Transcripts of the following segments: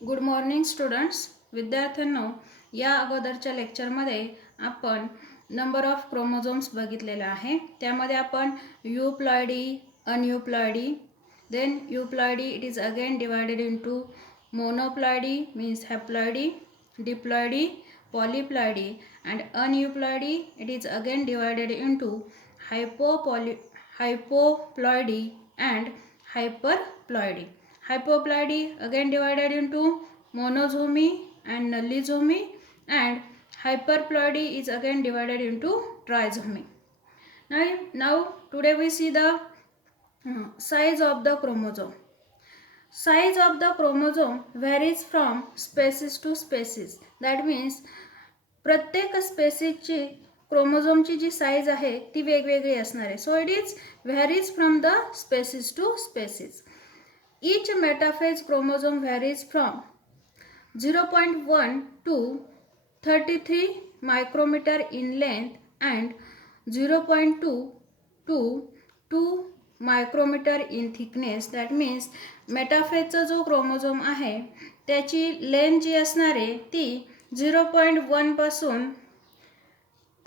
Good morning students. विद्यार्थ्यांनो, या अगोदरच्या लेक्चरमध्ये आपण नंबर ऑफ क्रोमोझोम्स बघितलेला आहे. त्यामध्ये आपण euploidy, aneuploidy, then euploidy it is again divided into monoploidy means haploidy, diploidy, polyploidy and aneuploidy it is again divided into hypoploidy and hyperploidy. Hypoploidy again divided into monozomy and nullizomy and hyperploidy is again divided into trisomy. Now today we see the size of the chromosome. Size of the chromosome varies from species to species. That means प्रत्येक स्पेसिसची क्रोमोझोमची जी size आहे ती वेगवेगळी असणार आहे. So it is varies from the species to species. Each metaphase chromosome varies from 0.1 to 33 micrometer in length and 0.2 to 2 micrometer in thickness. That means मेटाफेजचा जो chromosome आहे त्याची length जी असणार आहे ती 0.1 पासून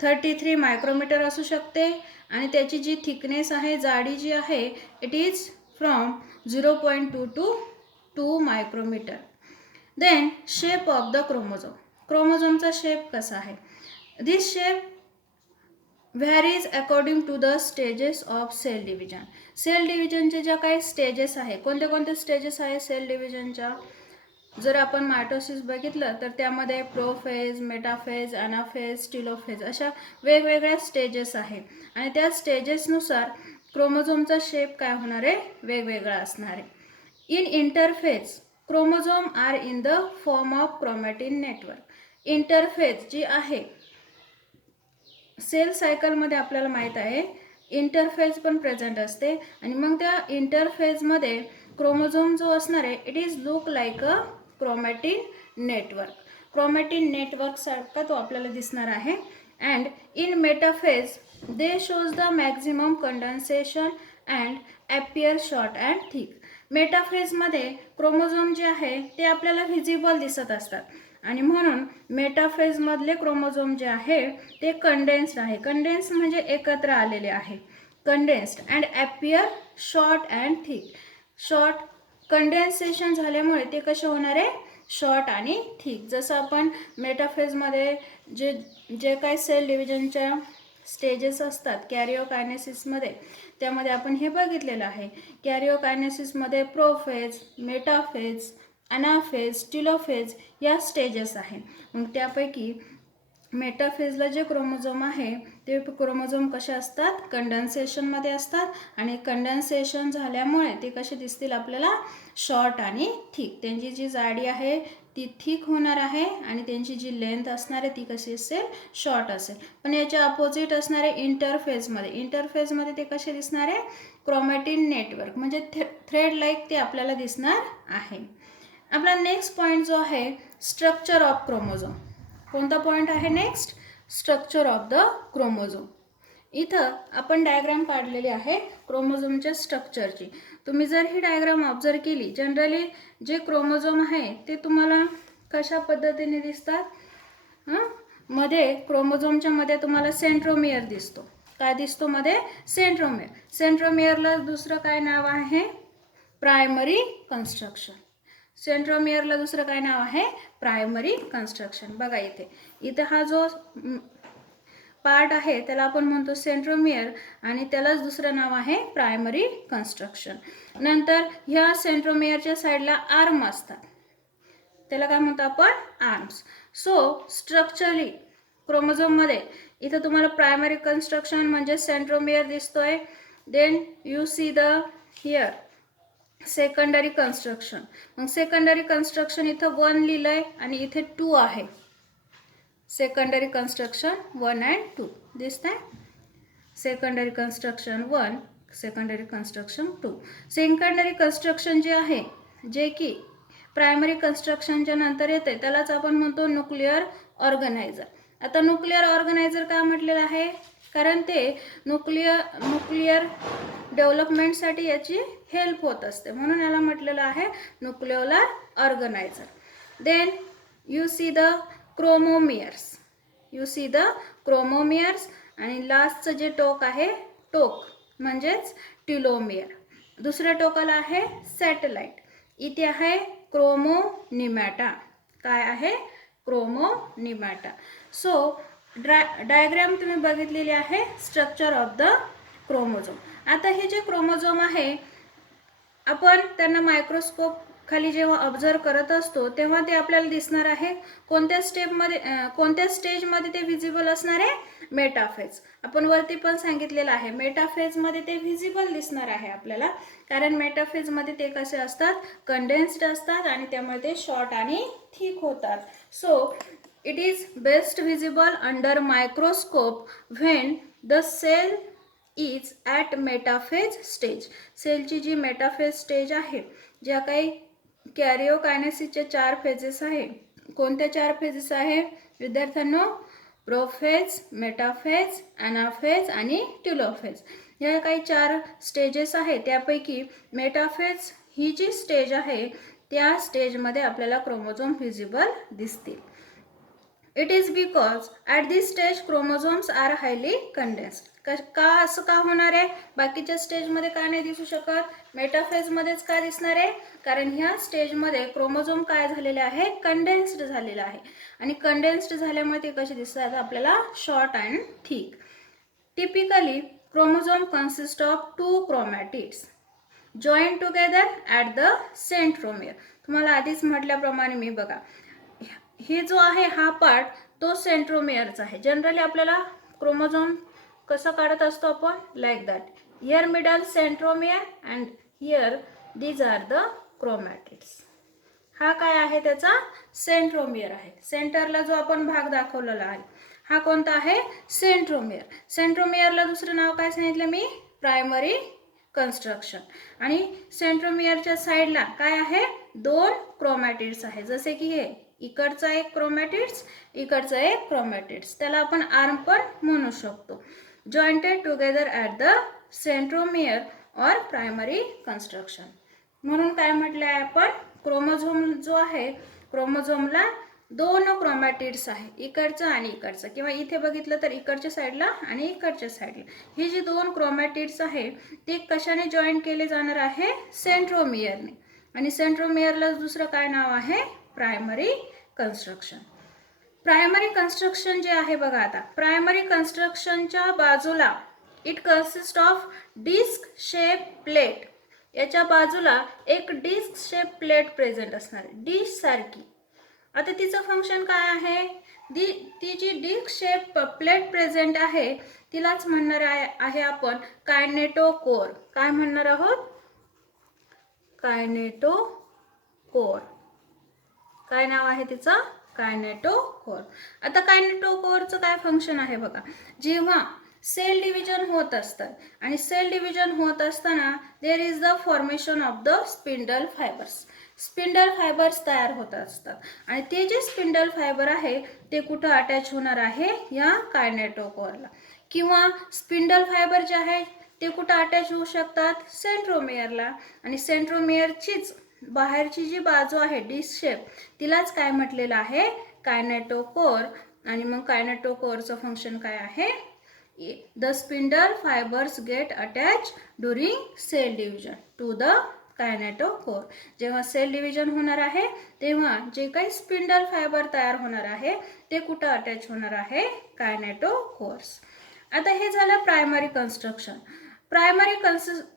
33 मायक्रोमीटर असू शकते आणि त्याची जी थिकनेस आहे, जाडी जी आहे, it is from 0.2 to 2 micrometre. Then shape of the chromosome. क्रोमोझोमचा शेप कसा आहे? This shape varies according to the stages of cell division. Cell डिव्हिजनचे ज्या काही स्टेजेस आहे, कोणते कोणते स्टेजेस आहे सेल डिव्हिजनच्या? जर आपण मायटोसिस बघितलं तर त्यामध्ये प्रोफेज, मेटाफेज, अनाफेज, टिलोफेज अशा वेगवेगळ्या स्टेजेस आहे आणि त्या स्टेजेसनुसार क्रोमोझोमचा शेप काय होणार आहे? वेगवेगळा असणार आहे. In interphase chromosome are in the form of chromatin network. Interphase जी आहे सेल सायकलमध्ये आपल्याला माहीत आहे इंटरफेज पण प्रेझेंट असते आणि मग त्या इंटरफेजमध्ये क्रोमोझोम जो असणार आहे it is look like a chromatin network. Chromatin network सारखा तो आपल्याला दिसणार आहे. And in metaphase they shows the maximum condensation and appear short and thick. मेटाफेजमध्ये क्रोमोझोम जे आहे ते आपल्याला व्हिजिबल दिसत असतात आणि म्हणून मेटाफेजमधले क्रोमोझोम जे आहे ते कंडेन्स्ड आहे. कंडेन्स म्हणजे एकत्र आलेले आहे. Condensed and appear short and thick. Short condensation झाल्यामुळे ते कसे होणार आहे? शॉर्ट आणि थिक. जसं आपण मेटाफेजमध्ये जे काही सेल डिव्हिजनच्या स्टेजेस असतात कॅरिओकायनेसिसमध्ये, त्यामध्ये आपण हे बघितलेलं आहे. कॅरिओकायनेसिसमध्ये प्रोफेज, मेटाफेज, अनाफेज, टिलोफेज या स्टेजेस आहे. मग त्यापैकी मेटाफेजला जे क्रोमोझोम आहे ते क्रोमोझोम कसे असतात? कंडेन्सेशनमध्ये असतात आणि कंडेन्सेशन झाल्यामुळे ते कसे दिसतील आपल्याला? शॉर्ट आणि थिक. त्यांची जी जाडी आहे ती थिक होणार आहे आणि त्यांची जी लेंथ असणार आहे ती कशी असेल? शॉर्ट असेल. पण याच्या अपोजिट असणारे इंटरफेजमध्ये, इंटरफेजमध्ये ते कसे दिसणार आहे? क्रोमॅटिन नेटवर्क म्हणजे थ्रेड लाईक ते आपल्याला दिसणार आहे. आपला नेक्स्ट पॉईंट जो आहे स्ट्रक्चर ऑफ क्रोमोझोम. कोणता पॉईंट आहे next? Structure of the chromosome. इथं आपण डायग्राम काढलेली आहे क्रोमोझोमच्या स्ट्रक्चरची. तुम्ही जर ही डायग्राम ऑब्झर्व केली, जनरली जे क्रोमोझोम आहे ते तुम्हाला कशा पद्धतीने दिसतात? मध्ये क्रोमोझोमच्या मध्ये तुम्हाला सेंट्रोमियर दिसतो. काय दिसतो मध्ये? सेंट्रोमियर. सेंट्रोमियरला दुसरं काय नाव आहे? Primary construction. सेंट्रोमियरला दुसरं काय नाव आहे? Primary construction. बघा इथे हा जो पार्ट आहे त्याला आपण म्हणतो सेंट्रोमियर आणि त्यालाच दुसरं नाव आहे प्रायमरी कन्स्ट्रक्शन. नंतर ह्या सेंट्रोमियरच्या साईडला आर्म असतात, त्याला काय म्हणतो आपण? आर्म्स. सो स्ट्रक्चरली क्रोमोझोममध्ये इथं तुम्हाला प्रायमरी कन्स्ट्रक्शन म्हणजे सेंट्रोमियर दिसतोय. Then you see the here secondary construction. मग सेकंडरी कन्स्ट्रक्शन इथं 1 लिहिलंय आणि इथे 2 आहे. सेकंडरी कन्स्ट्रक्शन 1 and 2 दिसतंय. Secondary construction 1, secondary construction 2. Secondary construction जे आहे जे की प्रायमरी कन्स्ट्रक्शनच्या नंतर येते त्यालाच आपण म्हणतो न्यूक्लिअर ऑर्गनायझर. आता न्यूक्लिअर ऑर्गनायझर का म्हटलेलं आहे? कारण ते न्यूक्लिअर डेव्हलपमेंटसाठी याची हेल्प होत असते, म्हणून याला म्हटलेलं आहे nucleolar organiser. Then you see the chromomeres, you see the chromomeres. आणि लास्टचं जे टोक आहे टोक म्हणजेच टिलोमियर. दुसऱ्या टोकाला आहे सॅटेलाइट. इथे आहे क्रोमोनिमॅटा. काय आहे? क्रोमोनिमॅटा. सो डायग्राम तुम्ही बघितलेली आहे स्ट्रक्चर ऑफ द क्रोमोझोम. आता हे जे क्रोमोझोम आहे आपण त्यांना मायक्रोस्कोप खाली जेव्हा ऑब्झर्व करत असतो तेव्हा ते आपल्याला दिसणार आहे. कोणत्या स्टेजमध्ये ते व्हिजिबल असणार आहे? मेटाफेज. आपण वरती पण सांगितलेलं आहे मेटाफेजमध्ये ते व्हिजिबल दिसणार आहे आपल्याला, कारण मेटाफेजमध्ये ते कसे असतात? कंडेन्स्ड असतात आणि त्यामुळे ते शॉर्ट आणि थिक होतात. So it is best visible under microscope when the cell is at metaphase stage. सेलची जी मेटाफेज स्टेज आहे, ज्या काही कॅरिओकायनेसिसचे 4 फेजेस आहे. कोणत्या 4 फेजेस आहे विद्यार्थ्यांनो? प्रोफेज, मेटाफेज, ॲनाफेज आणि टिलोफेज. ह्या काही 4 स्टेजेस आहे. त्यापैकी मेटाफेज ही जी स्टेज आहे त्या स्टेजमध्ये आपल्याला क्रोमोझोम व्हिजिबल दिसतील. It is because at this stage chromosomes are highly condensed. का असं का होणार आहे? बाकीच्या स्टेजमध्ये का नाही दिसू शकत? मेटाफेजमध्येच का दिसणार आहे? कारण ह्या स्टेजमध्ये क्रोमोझोम काय झालेले आहे? कंडेन्स्ड झालेलं आहे. आणि कंडेन्स्ड झाल्यामुळे ते कसे दिसतात आपल्याला? Short and thick. Typically chromosome consist of 2 chromatids join together at the centromere. तुम्हाला आधीच म्हटल्याप्रमाणे मी बघा, हे जो आहे हा पार्ट तो सेंट्रोमियरचा आहे. जनरली आपल्याला क्रोमोझोम कसं काढत असतो आपण? Like that. Here middle centromere and here these are the chromatids. हा काय आहे? त्याचा सेंट्रोमियर आहे. सेंटरला जो आपण भाग दाखवलेला आहे हा कोणता आहे? सेंट्रोमियर. सेंट्रोमियरला दुसरं नाव काय सांगितलं मी? Primary construction. आणि सेंट्रोमियरच्या साईडला काय आहे? 2 क्रोमॅटिड्स आहे. जसे की हे इकडचा एक क्रोमॅटिड्स, इकडचा एक क्रोमॅटिड्स. त्याला आपण आर्म पण म्हणू शकतो. Jointed together at the centromere or primary construction. म्हणून काय म्हटलं आहे आपण? क्रोमोझोम जो आहे क्रोमोझोमला 2 क्रोमॅटिड्स आहे, इकडचं आणि इकडचं. किंवा इथे बघितलं तर इकडच्या साईडला आणि इकडच्या साईडला. हे जे 2 क्रोमॅटिड्स आहे ते कशाने जॉईन केले जाणार आहे? सेंट्रोमियरने. आणि सेंट्रोमियरला दुसरं काय नाव आहे? Primary construction. प्रायमरी कन्स्ट्रक्शन जे आहे बघा, आता प्रायमरी कन्स्ट्रक्शनच्या बाजूला it consist of disc shape plate. याच्या बाजूला एक डिस्क शेप प्लेट प्रेझेंट असणार, डिश सारखी. आता तिचं फंक्शन काय आहे? ती जी डिस्क शेप प्लेट प्रेझेंट आहे तिलाच म्हणणार आहे आपण कायनेटोकोर. काय म्हणणार आहोत? कायनेटोकोर. काय नाव आहे तिचं? कायनेटोकोर. आता कायनेटोकोरचं काय फंक्शन आहे बघा, जेव्हा सेल डिव्हिजन होत असतं आणि सेल डिव्हिजन होत असताना there is the formation of the spindle fibres. Spindle fibres तयार होत असतात आणि ते जे स्पिंडल फायबर आहे ते कुठं अटॅच होणार आहे? या कायनेटोकोरला. किंवा स्पिंडल फायबर जे आहे ते कुठं अटॅच होऊ शकतात? सेंट्रोमियरला. आणि सेंट्रोमियरचीच बाहेरची जी बाजू आहे डिश शेप तिलाच काय म्हटलेलं आहे? कायनेटोकोर. आणि मग कायनेटोकोरचं फंक्शन काय आहे? The spindle fibres get attach during cell division to the kinetochore. जेव्हा सेल डिव्हिजन होणार आहे तेव्हा जे काही स्पिंडल फायबर तयार होणार आहे ते कुठं अटॅच होणार आहे? कायनेटोकोर्स. आता हे झालं प्रायमरी कन्स्ट्रक्शन. प्रायमरी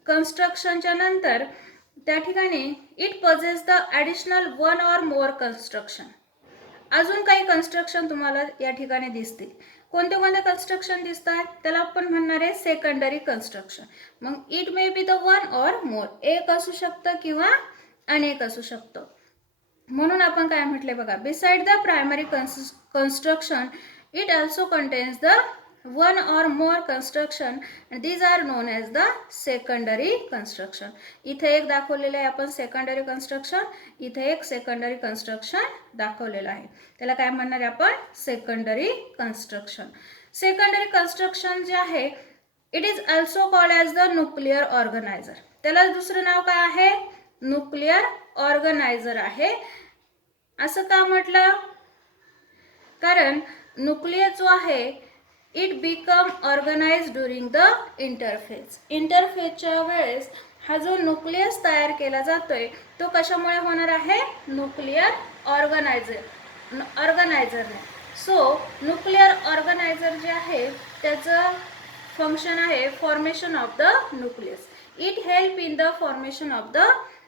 कन्स्ट्रक्शनच्या नंतर त्या ठिकाणी it possess the additional 1 or more construction. अजून काही कन्स्ट्रक्शन तुम्हाला या ठिकाणी दिसतील. कोणते कोणते कन्स्ट्रक्शन दिसतात? त्याला आपण म्हणणार आहे सेकंडरी कन्स्ट्रक्शन. मग it may be the 1 or more. एक असू शकतं किंवा अनेक असू शकतं. म्हणून आपण काय म्हटले बघा, beside the primary construction it also contains the 1 or more construction and these are known as the secondary construction. इथे एक दाखवलेलं आहे आपण सेकंडरी कन्स्ट्रक्शन, इथे एक सेकंडरी कन्स्ट्रक्शन दाखवलेलं आहे. त्याला काय म्हणणार आहे आपण? Secondary construction. सेकंडरी कन्स्ट्रक्शन जे आहे it is also called as the nuclear organiser. त्याला दुसरं नाव काय आहे? न्यूक्लियर ऑर्गनायझर आहे. असं का म्हटलं? कारण न्यूक्लियस जो आहे it become organise during the interphase. इंटरफेजच्या वेळेस हा जो न्यूक्लियस तयार केला जातोय तो कशामुळे होणार आहे? न्यूक्लियर ऑर्गनायझरने. सो न्यूक्लियर ऑर्गनायझर जे आहे त्याचं फंक्शन आहे formation of the nucleus. It help in the formation of the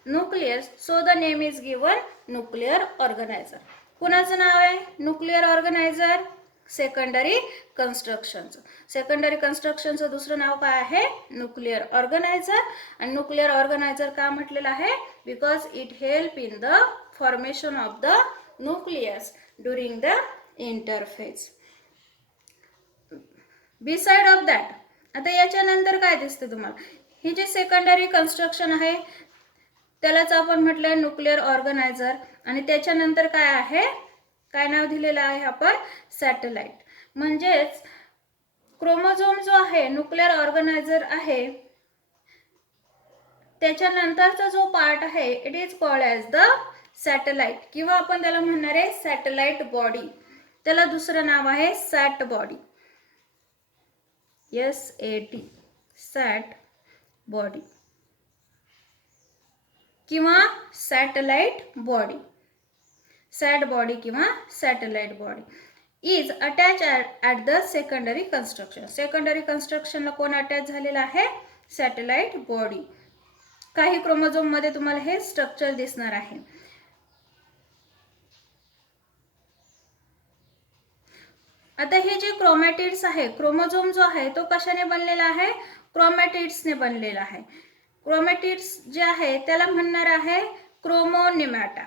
nucleus, so the name is given nuclear organiser. कुणाचं नाव आहे न्यूक्लियर ऑर्गनायझर? सेकंडरी कन्स्ट्रक्शनचं. सेकंडरी कन्स्ट्रक्शनचं दुसरं नाव काय आहे? Nuclear organiser. आणि न्यूक्लियर ऑर्गनायझर का म्हटलेलं आहे? Because it help in the formation of the nucleus during the interphase. Beside of that, आता याच्यानंतर काय दिसतं तुम्हाला? हे जे सेकंडरी कन्स्ट्रक्शन आहे त्यालाच आपण म्हटलंय न्यूक्लियर ऑर्गनायझर. आणि त्याच्यानंतर काय आहे? काय नाव दिलेलं आहे आपण? सॅटेलाइट. म्हणजेच क्रोमोझोम जो आहे न्यूक्लियर ऑर्गनायझर आहे त्याच्यानंतरचा जो पार्ट आहे it is called as the satellite, किंवा आपण त्याला म्हणणार आहे सॅटेलाइट बॉडी. त्याला दुसरं नाव आहे sat body. SAT, sat body किंवा सॅटेलाइट बॉडी. सॅट बॉडी किंवा satellite body is attach at the secondary construction. Secondary कन्स्ट्रक्शनला कोण अटॅच झालेला आहे? Satellite body. काही क्रोमोझोम मध्ये तुम्हाला हे स्ट्रक्चर दिसणार आहे. आता हे जे क्रोमॅटिड्स आहे, क्रोमोझोम जो आहे तो कशाने बनलेला आहे? क्रोमॅटिड्सने बनलेला आहे. क्रोमॅटिड्स जे आहे त्याला म्हणणार आहे क्रोमोनिमॅटा.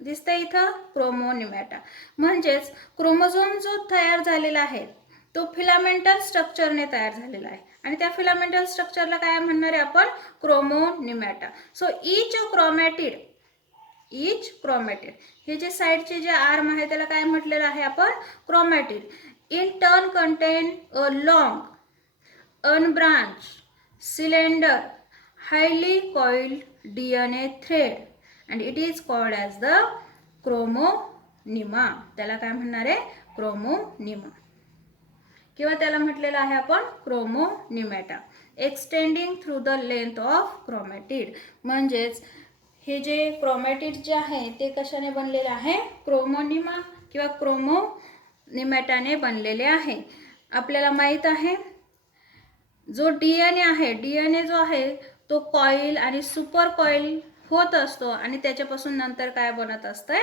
दिसतंय इथं? क्रोमोनिमॅटा. म्हणजेच क्रोमोझोम जो तयार झालेला आहे तो फिलामेंटल स्ट्रक्चरने तयार झालेला आहे. आणि त्या फिलामेंटल स्ट्रक्चरला काय म्हणणार आहे आपण? क्रोमोनिमॅटा. सो इच क्रोमॅटिड, हे जे साइडचे जे आर्म आहे त्याला काय म्हटलेलं आहे आपण? Chromatid. In turn contain a long unbranch cylinder highly coiled DNA thread and it is called as the chromonema. त्याला काय म्हणणार आहे? क्रोमोनिमा, किंवा त्याला म्हटलेलं आहे आपण chromonemata. Extending through the length of chromatid. म्हणजेच हे जे क्रोमॅटिड जे आहे ते कशाने बनलेले आहे? क्रोमोनिमा किंवा क्रोमोनिमॅटाने बनलेले आहे. आपल्याला माहीत आहे जो DNA आहे, DNA जो आहे तो कॉईल आणि सुपर कॉईल होत असतो आणि त्याच्यापासून नंतर काय बनत असतंय?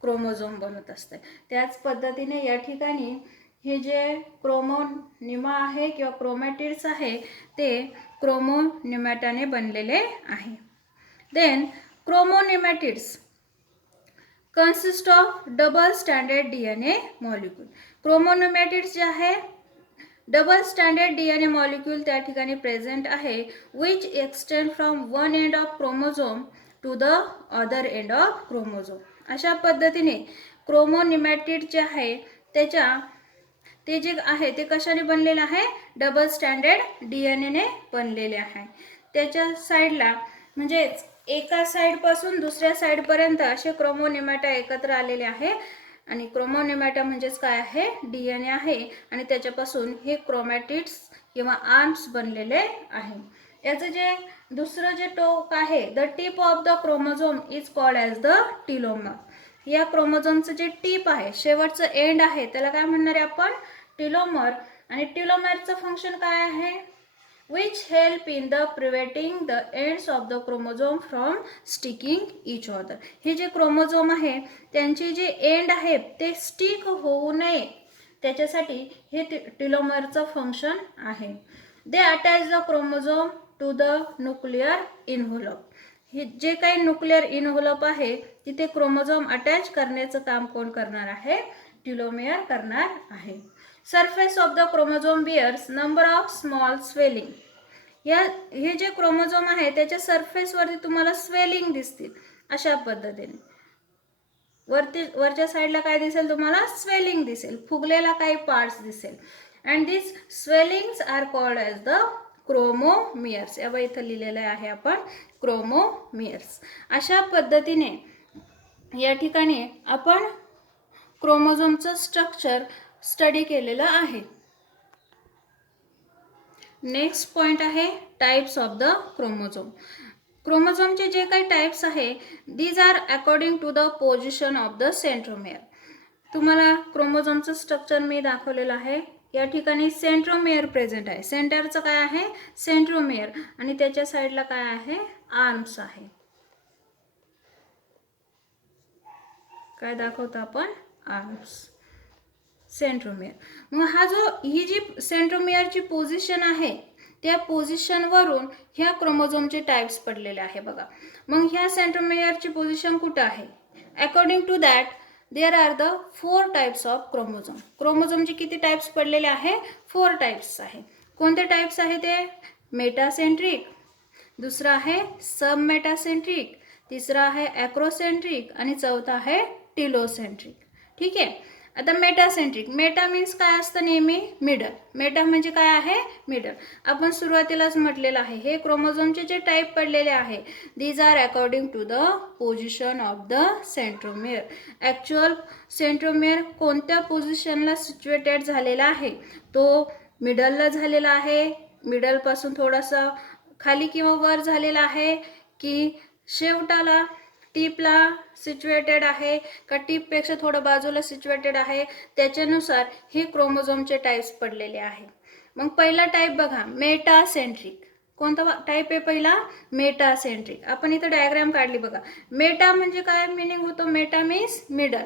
क्रोमोझोम बनत असतंय. त्याच पद्धतीने या ठिकाणी हे जे क्रोमोनिमा आहे किंवा क्रोमॅटिड्स आहे ते क्रोमोनिमॅटाने बनलेले आहे. Then chromonematids consist of double standard DNA molecule. Chromonematids जे आहे डबल स्टँडर्ड DNA मॉलिक्यूल त्या ठिकाणी प्रेझेंट आहे which extend from one end of chromosome to the other end of chromosome. अशा पद्धतीने क्रोमोनिमॅटिड जे आहे ते जे आहे ते कशाने बनलेलं आहे? डबल स्टँडर्ड DNA ने बनलेले आहे. त्याच्या साईडला म्हणजेच एका साईडपासून दुसऱ्या साईडपर्यंत असे क्रोमोनिमॅटा एकत्र आलेले आहे. आणि क्रोमोनिमॅटा म्हणजेच काय आहे? DNA आहे आणि त्याच्यापासून हे क्रोमॅटिड्स किंवा आर्म्स बनलेले आहे. याचं जे दुसरं जे टोक आहे the tip of the chromosome is called as the telomere. या क्रोमोझोमचं जे टिप आहे, शेवटचं एंड आहे, त्याला काय म्हणणार आहे आपण? टिलोमर. आणि टिलोमरचं फंक्शन काय आहे? which help in the preventing the ends of the chromosome from sticking each other. हे जे क्रोमोझोम आहे त्यांचे जे एंड आहे ते स्टिक होऊ नये त्याच्यासाठी हे टिलोमरचं फंक्शन आहे. They attach the chromosome to the nuclear envelope. हे जे काही न्यूक्लियर इन्व्हॉल्प आहे तिथे क्रोमोझोम अटॅच करण्याचं काम कोण करणार आहे? टिलोमेयर करणार आहे. Surface of the chromosome bears number of small swelling. हे जे क्रोमोझोम आहे त्याच्या सरफेसवरती तुम्हाला स्वेलिंग दिसतील अशा पद्धतीने. वरच्या साईडला काय दिसेल तुम्हाला? स्वेलिंग दिसेल, फुगलेला काही पार्ट्स दिसेल. And this swellings are called as the chromomeres. या इथं लिहिलेलं आहे आपण क्रोमोमियर्स. अशा पद्धतीने या ठिकाणी आपण क्रोमोझोमचं स्ट्रक्चर स्टडी केलेलं आहे. नेक्स्ट पॉइंट आहे टाइप्स ऑफ द क्रोमोझोम. क्रोमोझोमचे जे काही टाइप्स आहे these are according to the position of the centromere. तुम्हाला क्रोमोझोमचं स्ट्रक्चर मी दाखवलेलं आहे. या ठिकाणी सेंट्रोमेअर प्रेझेंट आहे. सेंटरचं काय आहे सेंट्रोमेअर आणि त्याच्या साईडला काय आहे आर्म्स आहे. काय दाखवतो आपण आर्म्स सेंट्रोमेअर. मग ही जी सेंट्रोमेअरची पोझिशन आहे त्या पोझिशनवरून ह्या क्रोमोझोमचे टाइप्स पडलेले आहे बघा. मग ह्या सेंट्रोमेअरची पोझिशन कुठं आहे according to that there are the 4 types of chromosome. क्रोमोझोमचे किती टाइप्स पडलेले आहे 4 टाइप्स आहे. कोणते टाइप्स आहे ते मेटासेंट्रिक, दुसरा आहे सब मेटासेंट्रिक, तिसरा आहे ॲक्रोसेंट्रिक आणि चौथा आहे टिलोसेंट्रिक. ठीक आहे. आता मेटासेंट्रिक, मेटा मीन्स काय असतं नेहमी मिडल. मेटा म्हणजे काय आहे मिडल. आपण सुरुवातीलाच म्हटलेलं आहे हे क्रोमोझोमचे जे टाईप पडलेले आहे these are according to the position of the centromere. Actual centromere कोणत्या पोझिशनला सिच्युएटेड झालेला आहे तो मिडलला झालेला आहे, मिडलपासून थोडासा खाली किंवा वर झालेला आहे की शेवटाला टीपला सिच्युएटेड आहे का टीपपेक्षा थोडं बाजूला सिच्युएटेड आहे त्याच्यानुसार हे क्रोमोझोमचे टाइप्स पडलेले आहे. मग पहिला टाईप बघा मेटासेंट्रिक. कोणता टाईप आहे पहिला मेटासेंट्रिक. आपण इथं डायग्राम काढली बघा. मेटा म्हणजे काय मिनिंग होतो Meta means middle.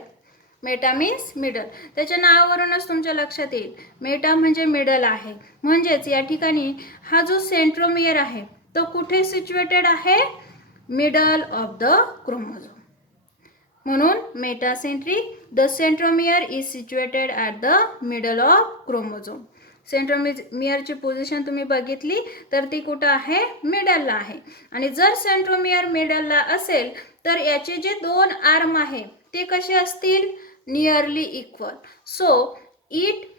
Meta means middle. त्याच्या नावावरूनच तुमच्या लक्षात येईल मेटा म्हणजे मिडल आहे. म्हणजेच या ठिकाणी हा जो सेंट्रोमियर आहे तो कुठे सिच्युएटेड आहे मिडल ऑफ द क्रोमोझोम. म्हणून metacentric the centromere is situated at the middle of chromosome. सेंट्रोमियरची पोझिशन तुम्ही बघितली तर ती कुठं आहे मिडलला आहे. आणि जर सेंट्रोमियर मिडलला असेल तर याचे जे 2 आर्म आहे ते कसे असतील nearly equal. So it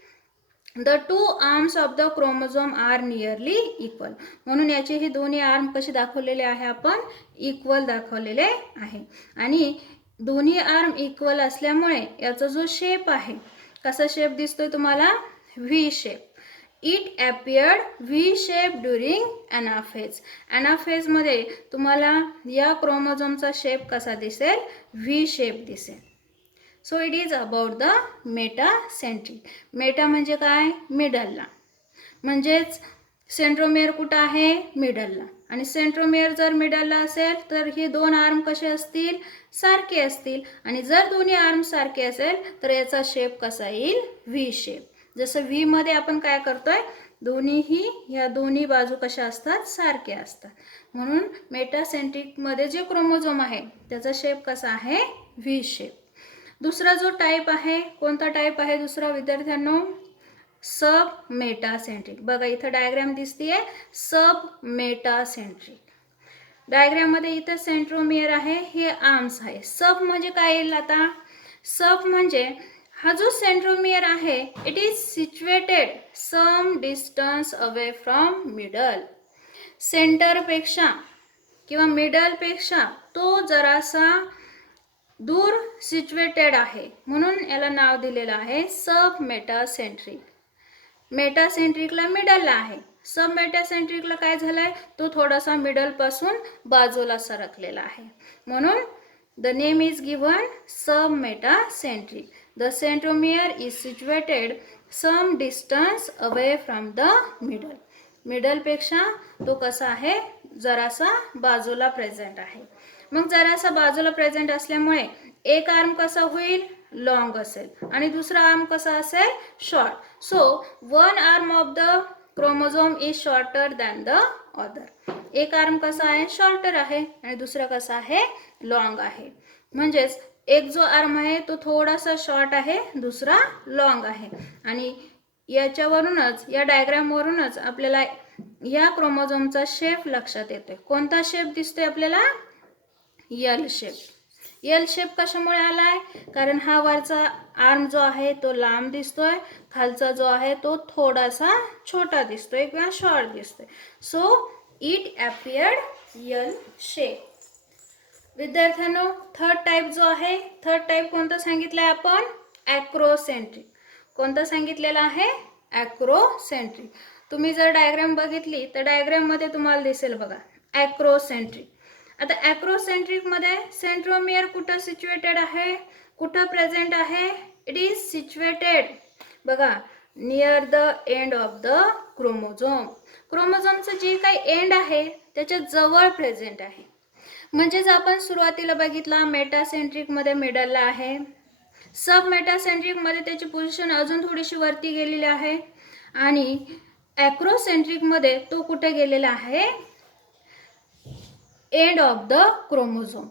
the 2 arms of the chromosome are nearly equal. म्हणून याचे हे दोन्ही आर्म कसे दाखवलेले आहे आपण इक्वल दाखवलेले आहे. आणि दोन्ही आर्म इक्वल असल्यामुळे याचा जो शेप आहे कसा शेप दिसतोय तुम्हाला V shape. It appeared V shape during anaphase. ॲनाफेजमध्ये तुम्हाला या क्रोमोझोमचा शेप कसा दिसेल व्ही शेप दिसेल. So it is about the metacentric. Meta म्हणजे काय मिडलला. म्हणजेच सेंट्रोमेअर कुठं आहे मिडलला. आणि सेंट्रोमेअर जर मिडलला असेल तर हे 2 आर्म कसे असतील सारखे असतील. आणि जर दोन्ही आर्म सारखे असेल तर याचा शेप कसा येईल व्ही शेप. जसं व्ही मध्ये आपण काय करतोय दोन्हीही या दोन्ही बाजू कशा असतात सारखे असतात. म्हणून मेटासेंट्रिकमध्ये जे क्रोमोझोम आहे त्याचा शेप कसा आहे व्ही शेप. दुसरा जो टाईप आहे कोणता टाईप आहे दुसरा विद्यार्थ्यांनो सब मेटासेंट्रिक. बघा इथं डायग्राम दिसतीये सब मेटासेंट्रिक. डायग्राममध्ये इथं सेंट्रोमियर आहे हे आर्म्स आहे. सब म्हणजे काय येईल आता सब म्हणजे हा जो सेंट्रोमियर आहे it is situated some distance away from middle. सेंटरपेक्षा किंवा मिडलपेक्षा तो जरासा दूर सिच्युएटेड आहे म्हणून याला नाव दिलेलं आहे सब मेटासेंट्रिक. मेटासेंट्रिकला मिडलला आहे. सब मेटासेंट्रिकला काय झालंय तो थोडासा मिडलपासून बाजूला सरकलेला आहे म्हणून the name is given sub metacentric. The centromere is situated some distance away from the middle. मिडलपेक्षा तो कसा आहे जरासा बाजूला प्रेझेंट आहे. मग जरासा बाजूला प्रेझेंट असल्यामुळे एक आर्म कसा होईल लॉंग असेल आणि दुसरा आर्म कसा असेल short. So one arm of the chromosome is shorter than the other. एक आर्म कसा आहे शॉर्टर आहे आणि दुसरा कसा आहे लॉंग आहे. म्हणजेच एक जो आर्म आहे तो थोडासा शॉर्ट आहे दुसरा लॉंग आहे. आणि याच्यावरूनच या डायग्रामवरूनच आपल्याला या क्रोमोझोमचा शेप लक्षात येतोय. कोणता शेप दिसतोय आपल्याला एल शेप. एल शेप कशामुळे आलाय कारण हा वरचा आर्म जो आहे तो लांब दिसतोय खालचा जो आहे तो थोडासा छोटा दिसतोय किंवा शॉर्ट दिसतोय. So it appeared L shape. विद्यार्थ्यांनो, थर्ड टाईप जो आहे, थर्ड टाईप कोणता सांगितलं आहे आपण? ॲक्रोसेंट्रिक. कोणतं सांगितलेलं आहे? ॲक्रोसेंट्रिक. तुम्ही जर डायग्राम बघितली तर डायग्राममध्ये तुम्हाला दिसेल बघा, ॲक्रोसेंट्रिक. आता ॲक्रोसेंट्रिकमध्ये सेंट्रोमियर कुठं सिच्युएटेड आहे, कुठं प्रेझेंट आहे? इट इज सिच्युएटेड बघा near the end of the chromosome. क्रोमोझोमचं जे काही एंड आहे त्याच्या जवळ प्रेझेंट आहे. म्हणजेच आपण सुरुवातीला बघितला मेटासेंट्रिकमध्ये मिडलला आहे, सब मेटासेंट्रिकमध्ये त्याची पोझिशन अजून थोडीशी वरती गेलेली आहे, आणि ॲक्रोसेंट्रिकमध्ये तो कुठे गेलेला आहे? End of the chromosome.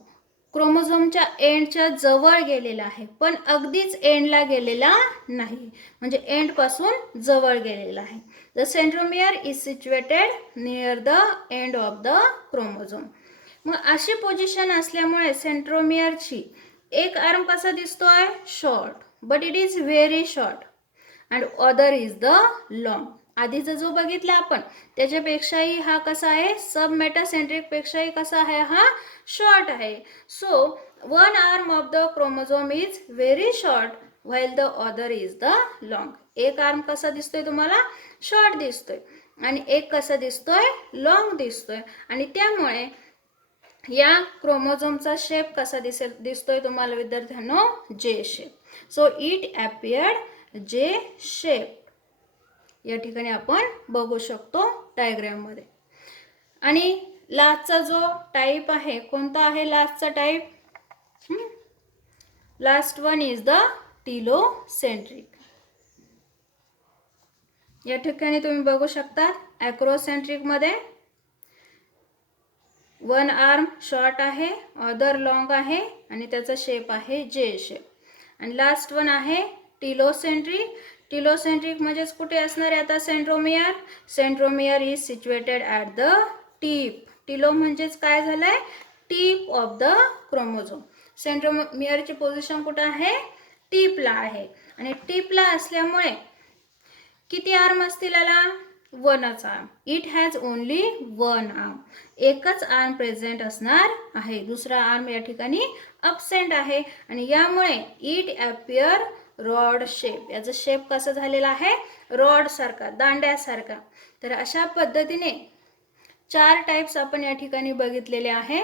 क्रोमोझोमच्या एंडच्या जवळ गेलेला आहे, पण अगदीच एंडला गेलेला नाही, म्हणजे एंडपासून जवळ गेलेला आहे. The centromere is situated near the end of the chromosome. मग अशी पोझिशन असल्यामुळे सेंट्रोमियरची एक आर्म कसा दिसतोय? Short, but it is very short, and other is the long. आधीचा जो बघितला आपण त्याच्यापेक्षाही हा कसा आहे? सब मेटासेंट्रिक पेक्षाही कसा आहे? हा शॉर्ट आहे. So one arm of the chromosome is very short while the other is the long. एक आर्म कसा दिसतोय तुम्हाला? शॉर्ट दिसतोय, आणि एक कसा दिसतोय? लॉंग दिसतोय. आणि त्यामुळे या क्रोमोझोमचा शेप कसा दिसतोय तुम्हाला विद्यार्थ्यांनो? जे शेप. सो इट अपियर्ड जे शेप. या ठिकाणी आपण बघू शकतो डायग्राममध्ये. आणि लास्टचा जो टाईप आहे, कोणता आहे लास्टचा type? Last one is the telocentric. या ठिकाणी तुम्ही बघू शकता ॲक्रोसेंट्रिकमध्ये वन आर्म शॉर्ट आहे, अदर लॉंग आहे, आणि त्याचा शेप आहे जे शेप. आणि लास्ट वन आहे टिलोसेंट्रिक. टिलोसेंट्रिक म्हणजेच कुठे असणार आहे आता? Centromere. Centromere is situated at the tip. Telo म्हणजेच काय झालंय? Tip of the chromosome. सेंट्रोमियरची पोझिशन कुठं आहे? टीपला आहे, आणि टीपला असल्यामुळे किती आर्म असतील याला? वनच arm. It has only one arm. एकच आर्म प्रेझेंट असणार आहे, दुसरा आर्म या ठिकाणी अब्सेंट आहे, आणि यामुळे इट अपियर रॉड शेप. याचा शेप कसा झालेला आहे? रॉड सारखा, दांड्यासारखा. तर अशा पद्धतीने 4 टाइप्स आपण या ठिकाणी बघितलेले आहे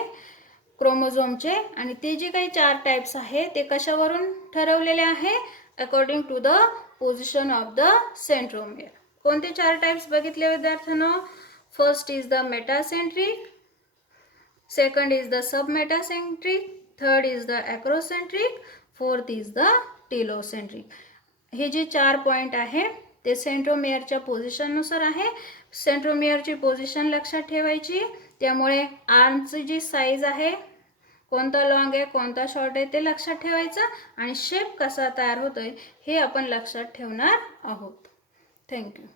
क्रोमोझोमचे, आणि ते जे काही 4 टाइप्स आहे ते कशावरून ठरवलेले आहे? According to the position of the centromere. कोणते 4 टाइप्स बघितले विद्यार्थ्यांनो? First is the metacentric, second is the sub metacentric, third is the acrocentric, fourth is the telocentric. हे जे 4 पॉइंट आहे ते सेंट्रोमियरच्या पोझिशननुसार आहे. सेंट्रोमियरची पोझिशन लक्षात ठेवायची, त्यामुळे आर्मची जी साईज आहे, कोणता लॉंग आहे कोणता शॉर्ट आहे ते लक्षात ठेवायचं, आणि शेप कसा तयार होतोय हे आपण लक्षात ठेवणार आहोत. थँक्यू.